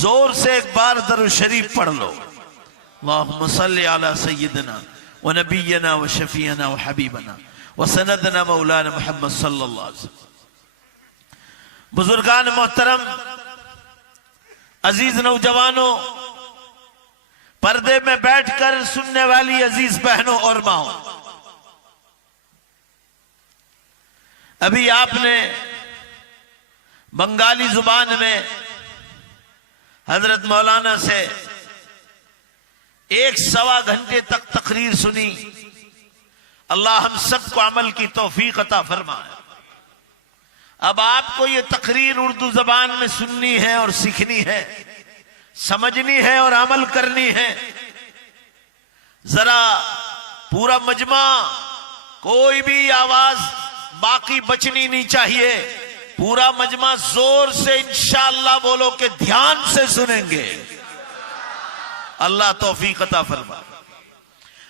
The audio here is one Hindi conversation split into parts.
जोर से एक बार दरूद शरीफ पढ़ लो। अल्लाहुम्मा सल्ली अला सय्यिदना व नबियना व शफीअना व हबीबना व सनदना मौलाना मुहम्मद सल्लल्लाहु अलैहि वसल्लम। बुजुर्गान मोहतरम, अजीज नौजवानों, पर्दे में बैठकर सुनने वाली अजीज बहनों और माओ, अभी आपने बंगाली जुबान में हजरत मौलाना से 1-1.25 घंटे तक तकरीर सुनी। अल्लाह हम सबको अमल की तौफीक अता फरमाए। अब आपको ये तकरीर उर्दू जबान में सुननी है और सीखनी है, समझनी है और अमल करनी है। जरा पूरा मजमा, कोई भी आवाज बाकी बचनी नहीं चाहिए। पूरा मजमा जोर से इंशाअल्लाह बोलो कि ध्यान से सुनेंगे। अल्लाह तौफीक अता फरमाए।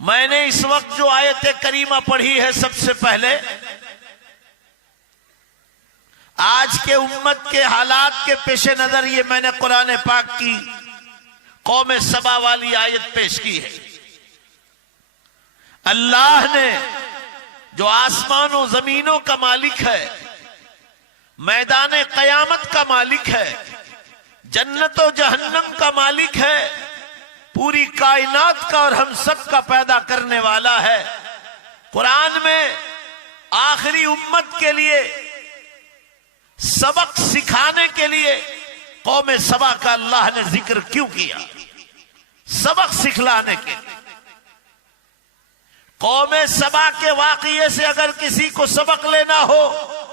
मैंने इस वक्त जो आयत करीमा पढ़ी है, सबसे पहले आज के उम्मत के हालात के पेश नजर ये मैंने कुरान पाक की कौम सबा वाली आयत पेश की है। अल्लाह ने जो आसमानों जमीनों का मालिक है, मैदान कयामत का मालिक है, जन्नत और जहन्नम का मालिक है, पूरी कायनात का और हम सब का पैदा करने वाला है, कुरान में आखिरी उम्मत के लिए सबक सिखाने के लिए कौम सबा का अल्लाह ने जिक्र क्यों किया? सबक सिखलाने के लिए। कौमे सबा के वाक़ये से अगर किसी को सबक लेना हो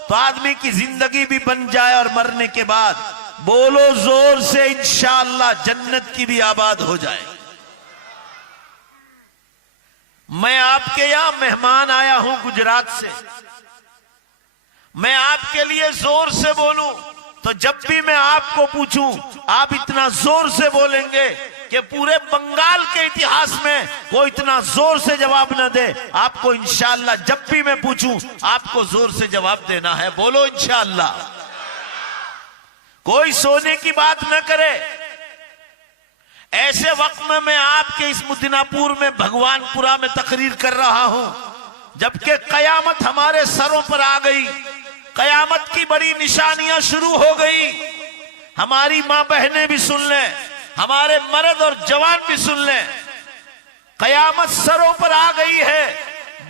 तो आदमी की जिंदगी भी बन जाए और मरने के बाद बोलो जोर से इंशाअल्लाह जन्नत की भी आबाद हो जाए। मैं आपके यहां मेहमान आया हूं गुजरात से, मैं आपके लिए जोर से बोलूं तो जब भी मैं आपको पूछूं आप इतना जोर से बोलेंगे कि पूरे बंगाल के इतिहास में वो इतना जोर से जवाब न दे। आपको इंशाअल्लाह जब भी मैं पूछूं आपको जोर से जवाब देना है। बोलो इंशाअल्लाह। कोई सोने की बात न करे। ऐसे वक्त में मैं आपके इस मुदिनापुर में भगवानपुरा में तकरीर कर रहा हूं जबकि कयामत हमारे सरों पर आ गई, कयामत की बड़ी निशानियां शुरू हो गई। हमारी मां बहनें भी सुन लें, हमारे मर्द और जवान भी सुन लें, कयामत सरों पर आ गई है,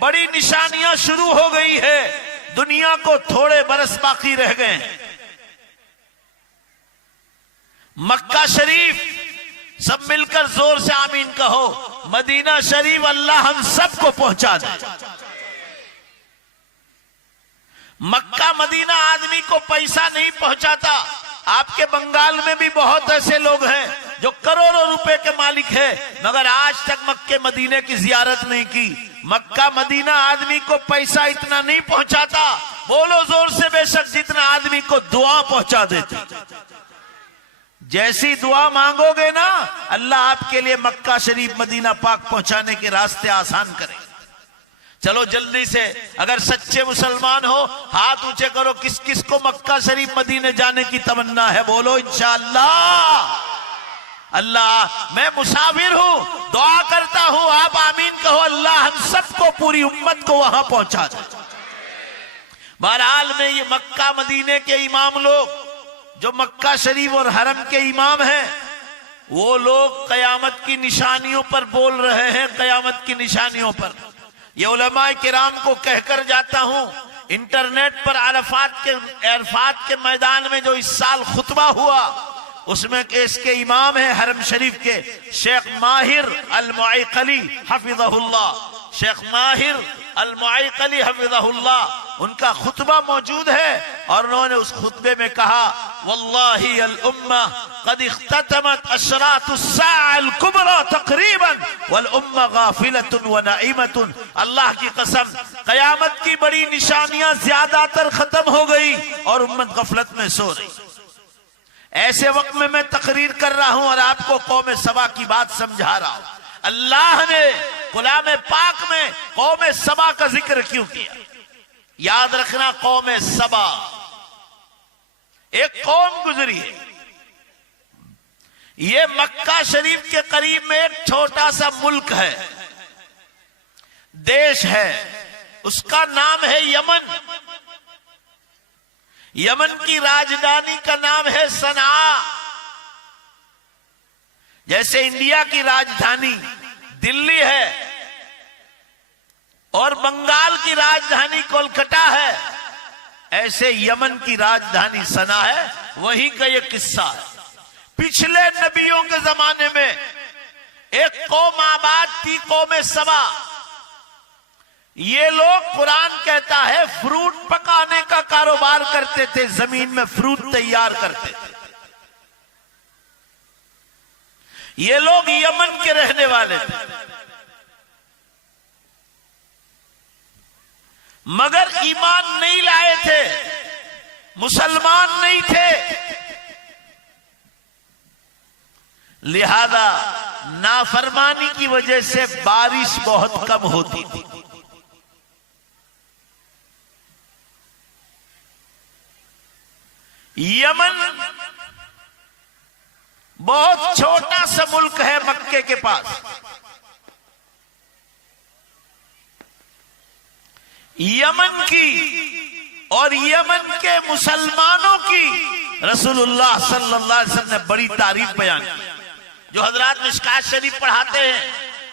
बड़ी निशानियां शुरू हो गई है। दुनिया को थोड़े बरस बाकी रह गए। मक्का शरीफ, सब मिलकर जोर से आमीन कहो, मदीना शरीफ अल्लाह हम सबको पहुंचा दे। मक्का मदीना आदमी को पैसा नहीं पहुंचाता। आपके बंगाल में भी बहुत ऐसे लोग हैं जो करोड़ों रुपए के मालिक हैं मगर आज तक मक्के मदीने की जियारत नहीं की। मक्का मदीना आदमी को पैसा इतना नहीं पहुंचाता, बोलो जोर से, बेशक जितना आदमी को दुआ पहुंचा देती। जैसी दुआ मांगोगे ना अल्लाह आपके लिए मक्का शरीफ मदीना पाक पहुंचाने के रास्ते आसान करे। चलो जल्दी से, अगर सच्चे मुसलमान हो हाथ ऊंचे करो, किस किस को मक्का शरीफ मदीने जाने की तमन्ना है? बोलो इंशाअल्लाह। अल्लाह मैं मुसाफिर हूं, दुआ करता हूं, आप आमीन कहो, अल्लाह हम सबको, पूरी उम्मत को वहां पहुंचा दे। बहरहाल में ये मक्का मदीने के इमाम लोग जो मक्का शरीफ और हरम के इमाम हैं, वो लोग कयामत की निशानियों पर बोल रहे हैं। कयामत की निशानियों पर ये उलमाए किराम को कहकर जाता हूं, इंटरनेट पर अरफात के मैदान में जो इस साल खुतबा हुआ उसमें के इसके इमाम है हरम शरीफ के शेख माहिर अल-मुआइकली हफिज़हुल्लाह, शेख माहिर अल-मुआइकली हफिज़हुल्लाह, उनका खुतबा मौजूद है और उन्होंने उस खुतबे में कहा, वल्लाही अल-उम्मा कद इख्ततमत अशरातुस्साअ अल-कुबरा तकरीबन वल उम्मा गाफिलतुन व नाइमतुन। अल्लाह की कसम, कयामत की बड़ी निशानियां ज्यादातर खत्म हो गई और उम्मत गफलत में सो रही। ऐसे वक्त में मैं तकरीर कर रहा हूं और आपको कौम सबा की बात समझा रहा हूं। अल्लाह ने कलाम पाक में कौम सबा का जिक्र क्यों किया? याद रखना, कौम सबा एक कौम गुजरी है। ये मक्का शरीफ के करीब में एक छोटा सा मुल्क है, देश है, उसका नाम है यमन। यमन की राजधानी का नाम है सना। जैसे इंडिया की राजधानी दिल्ली है और बंगाल की राजधानी कोलकाता है, ऐसे यमन की राजधानी सना है। वहीं का ये किस्सा है। पिछले नबियों के जमाने में एक कौम आबाद थी, कौम सबा। ये लोग, कुरान कहता है, फ्रूट पकाने का कारोबार करते थे, जमीन में फ्रूट तैयार करते थे। ये लोग यमन के रहने वाले थे मगर ईमान नहीं लाए थे, मुसलमान नहीं थे, लिहाजा नाफरमानी की वजह से बारिश बहुत कम होती थी। यमन बहुत छोटा सा मुल्क है मक्के के पास। यमन की और यमन के मुसलमानों की रसूलुल्लाह सल्लल्लाहु अलैहि वसल्लम ने बड़ी तारीफ बयान की। जो हजरात मिशकात शरीफ पढ़ाते हैं,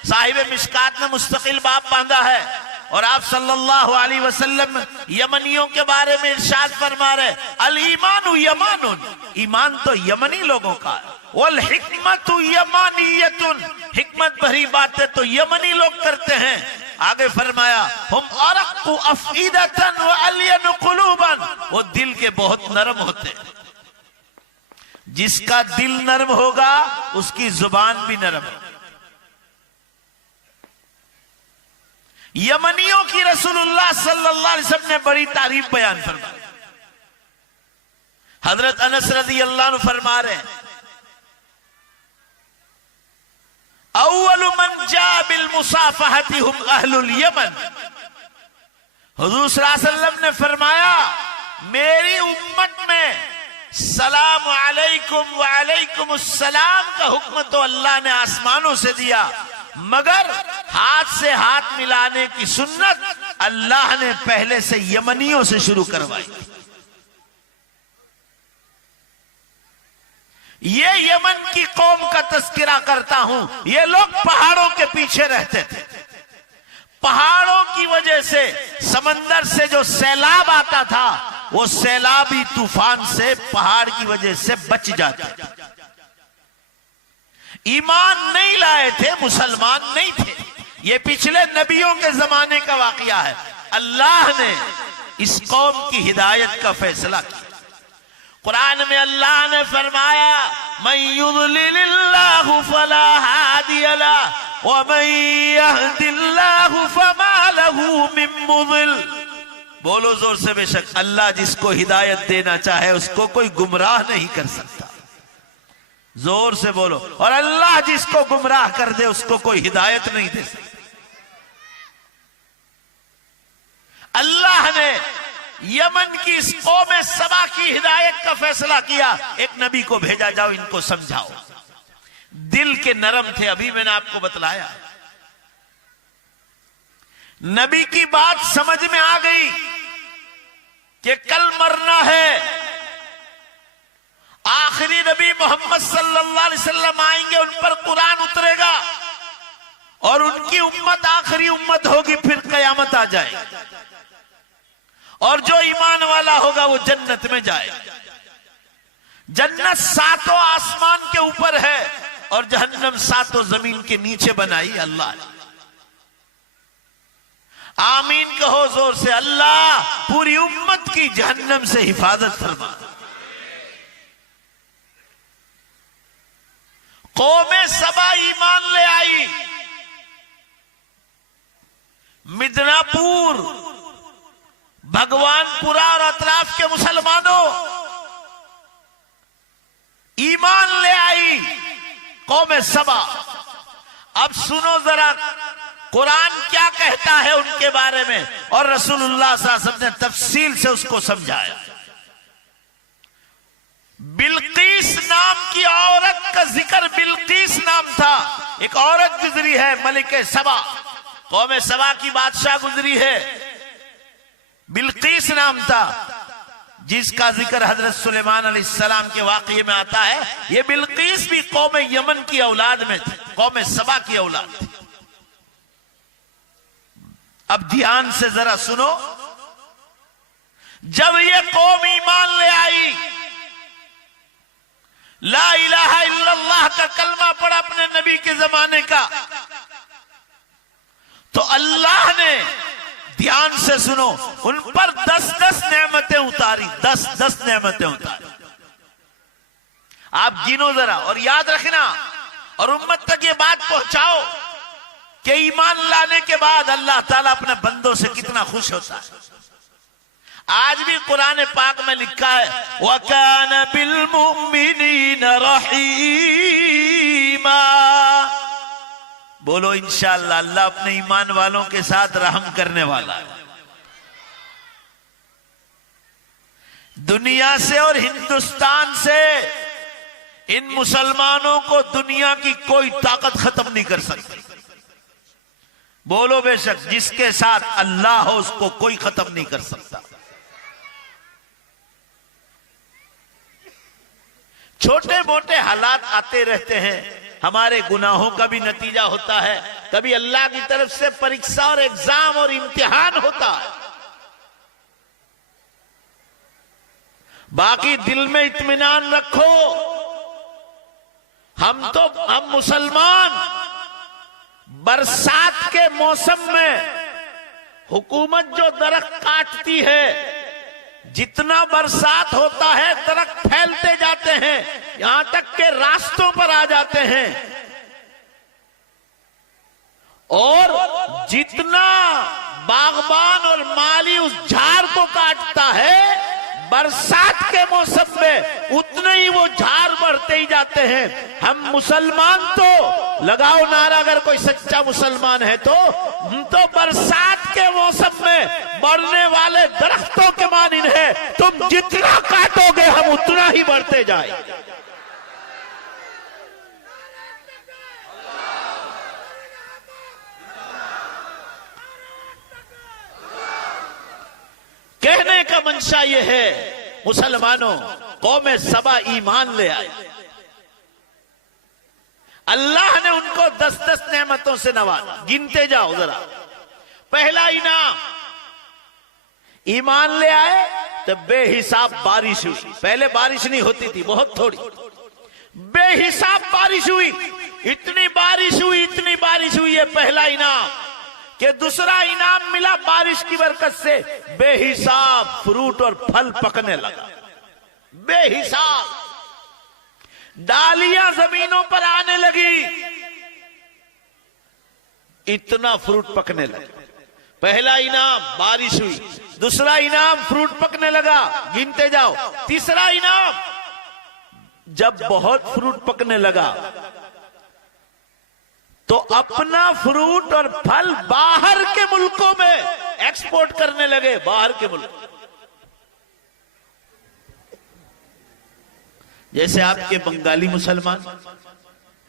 साहिब मिशकात ने मुस्तकिल बाब बांधा है और आप सल्लल्लाहु अलैहि वसल्लम यमनियों के बारे में इरशाद फरमा रहे, अल ईमानु यमानुन, ईमान तो यमनी लोगों का है, वल हिकमतु यमानियतुन, हिकमत भरी बातें तो यमनी लोग करते हैं। आगे फरमाया हम अरक़्क़ु अफ़ईदतन व अलियन क़ुलूबन, वो दिल के बहुत नरम होते हैं। जिसका दिल नरम होगा उसकी जुबान भी नरम होगी। यमनियों की रसूलुल्लाह सल्लल्लाहु अलैहि वसल्लम ने बड़ी तारीफ बयान फरमाई। हजरत अनस रज़ी अल्लाह अन्हु फरमा रहे हैं, अव्वलु मन जा बिल मुसाफहति हुम अहलुल यमन। हुजूर सल्लल्लाहु अलैहि वसल्लम ने फरमाया, मेरी उम्मत में सलाम अलैकुम व अलैकुमुस्सलाम का हुक्म तो अल्लाह ने आसमानों से दिया, मगर हाथ से हाथ मिलाने की सुन्नत अल्लाह ने पहले से यमनियों से शुरू करवाई। ये यमन की कौम का तस्करा करता हूं। ये लोग पहाड़ों के पीछे रहते थे। पहाड़ों की वजह से समंदर से जो सैलाब आता था, वो सैलाबी तूफान से पहाड़ की वजह से बच जाते थे। ईमान नहीं लाए थे, मुसलमान नहीं थे। ये पिछले नबियों के जमाने का वाकया है। अल्लाह ने इस कौम की हिदायत का फैसला किया। कुरान में अल्लाह ने फरमाया, मन युद्लिलिल्लाहु फला हादिय लहु व मन यहदिल्लाहु फमा लहु मिन मुदिल। बोलो जोर से, बेशक अल्लाह जिसको हिदायत देना चाहे उसको कोई गुमराह नहीं कर सकता। जोर से बोलो, और अल्लाह जिसको गुमराह कर दे उसको कोई हिदायत नहीं दे सकता। अल्लाह ने यमन की इस कौम सबा की हिदायत का फैसला किया। एक नबी को भेजा, जाओ इनको समझाओ। दिल के नरम थे, अभी मैंने आपको बतलाया। नबी की बात समझ में आ गई कि कल मरना है। आखिरी नबी मोहम्मद सल्लल्लाहु अलैहि वसल्लम आएंगे, उन पर कुरान उतरेगा और उनकी उम्मत आखिरी उम्मत होगी, फिर कयामत आ जाएगी और जो ईमान वाला होगा वो जन्नत में जाएगा। जन्नत सातों आसमान के ऊपर है और जहन्नम सातों जमीन के नीचे बनाई अल्लाह ने। आमीन कहो जोर से। अल्लाह पूरी उम्मत की जहन्नम से हिफाजत फरमा। कौमे सबा ईमान ले आई। मिदनापुर, भगवानपुरा और अतराफ के मुसलमानों ईमान ले आई कौमे सबा। अब सुनो जरा कुरान क्या कहता है उनके बारे में, और रसूलुल्लाह सल्लल्लाहु अलैहि वसल्लम ने तफसील से उसको समझाया। बिल्कीस नाम की औरत का जिक्र, बिल्कीस नाम था। एक औरत गुजरी है, मलिके सबा, कौमे सबा की बादशाह गुजरी है। बिल्कीस नाम था, जिसका जिक्र हजरत सुलेमान अलैहिस्सलाम के वाकये में आता है। ये बिल्कीस भी कौम यमन की औलाद में थी, कौम सबा की औलाद थी। अब ध्यान से जरा सुनो। जब ये कौम ईमान ले आई, ला इलाहा इल्लल्लाह का कलमा पढ़ा अपने नबी के जमाने का, तो अल्लाह ने, ध्यान से सुनो, उन पर 10-10 नेमतें उतारी। 10-10 नेमतें उतारी। आप गिनो जरा और याद रखना और उम्मत तक ये बात पहुंचाओ कि ईमान लाने के बाद अल्लाह ताला अपने बंदों से कितना खुश होता है। आज भी कुरान पाक में लिखा है, वकान बिल मुमिनीन रहीमा। बोलो इंशाअल्लाह, अल्लाह अपने ईमान वालों के साथ रहम करने वाला है। दुनिया से और हिंदुस्तान से इन मुसलमानों को दुनिया की कोई ताकत खत्म नहीं कर सकती। बोलो बेशक, जिसके साथ अल्लाह हो उसको कोई खत्म नहीं कर सकता। छोटे मोटे हालात आते रहते हैं, हमारे गुनाहों का भी नतीजा होता है। कभी अल्लाह की तरफ से परीक्षा और एग्जाम और इम्तिहान होता है। बाकी दिल में इत्मीनान रखो, हम मुसलमान बरसात के मौसम में हुकूमत जो दरख्त काटती है, जितना बरसात होता है दरख्त फैलते जाते हैं, यहां तक के रास्तों पर आ जाते हैं। और जितना बागबान और माली उस झाड़ को काटता है, बरसात के मौसम में उतने ही वो झाड़ बढ़ते ही जाते हैं। हम मुसलमान तो लगाओ नारा, अगर कोई सच्चा मुसलमान है तो हम तो बरसात के मौसम में बढ़ने वाले दरख्तों के मानिंद है। तुम जितना काटोगे हम उतना ही बढ़ते जाए। कहने का मंशा यह है, मुसलमानों, कौम सबा ईमान ले आए। अल्लाह ने उनको 10-10 नेमतों से नवाजा। गिनते जाओ जरा। पहला इनाम, ईमान ले आए तो बेहिसाब बारिश हुई। पहले बारिश नहीं होती थी, बहुत थोड़ी, बेहिसाब बारिश हुई। इतनी बारिश हुई, इतनी बारिश हुई, ये पहला इनाम। कि दूसरा इनाम मिला, बारिश की बरकत से बेहिसाब फ्रूट और फल पकने लगा। बेहिसाब डालियां जमीनों पर आने लगी, इतना फ्रूट पकने लगा। पहला इनाम बारिश हुई, दूसरा इनाम फ्रूट पकने लगा। गिनते जाओ। तीसरा इनाम, जब बहुत फ्रूट पकने लगा तो अपना फ्रूट और फल बाहर के मुल्कों में एक्सपोर्ट करने लगे। बाहर के मुल्क, जैसे आपके बंगाली मुसलमान,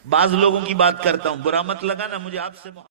बाज लोगों की बात करता हूं, बुरा मत लगाना मुझे आपसे।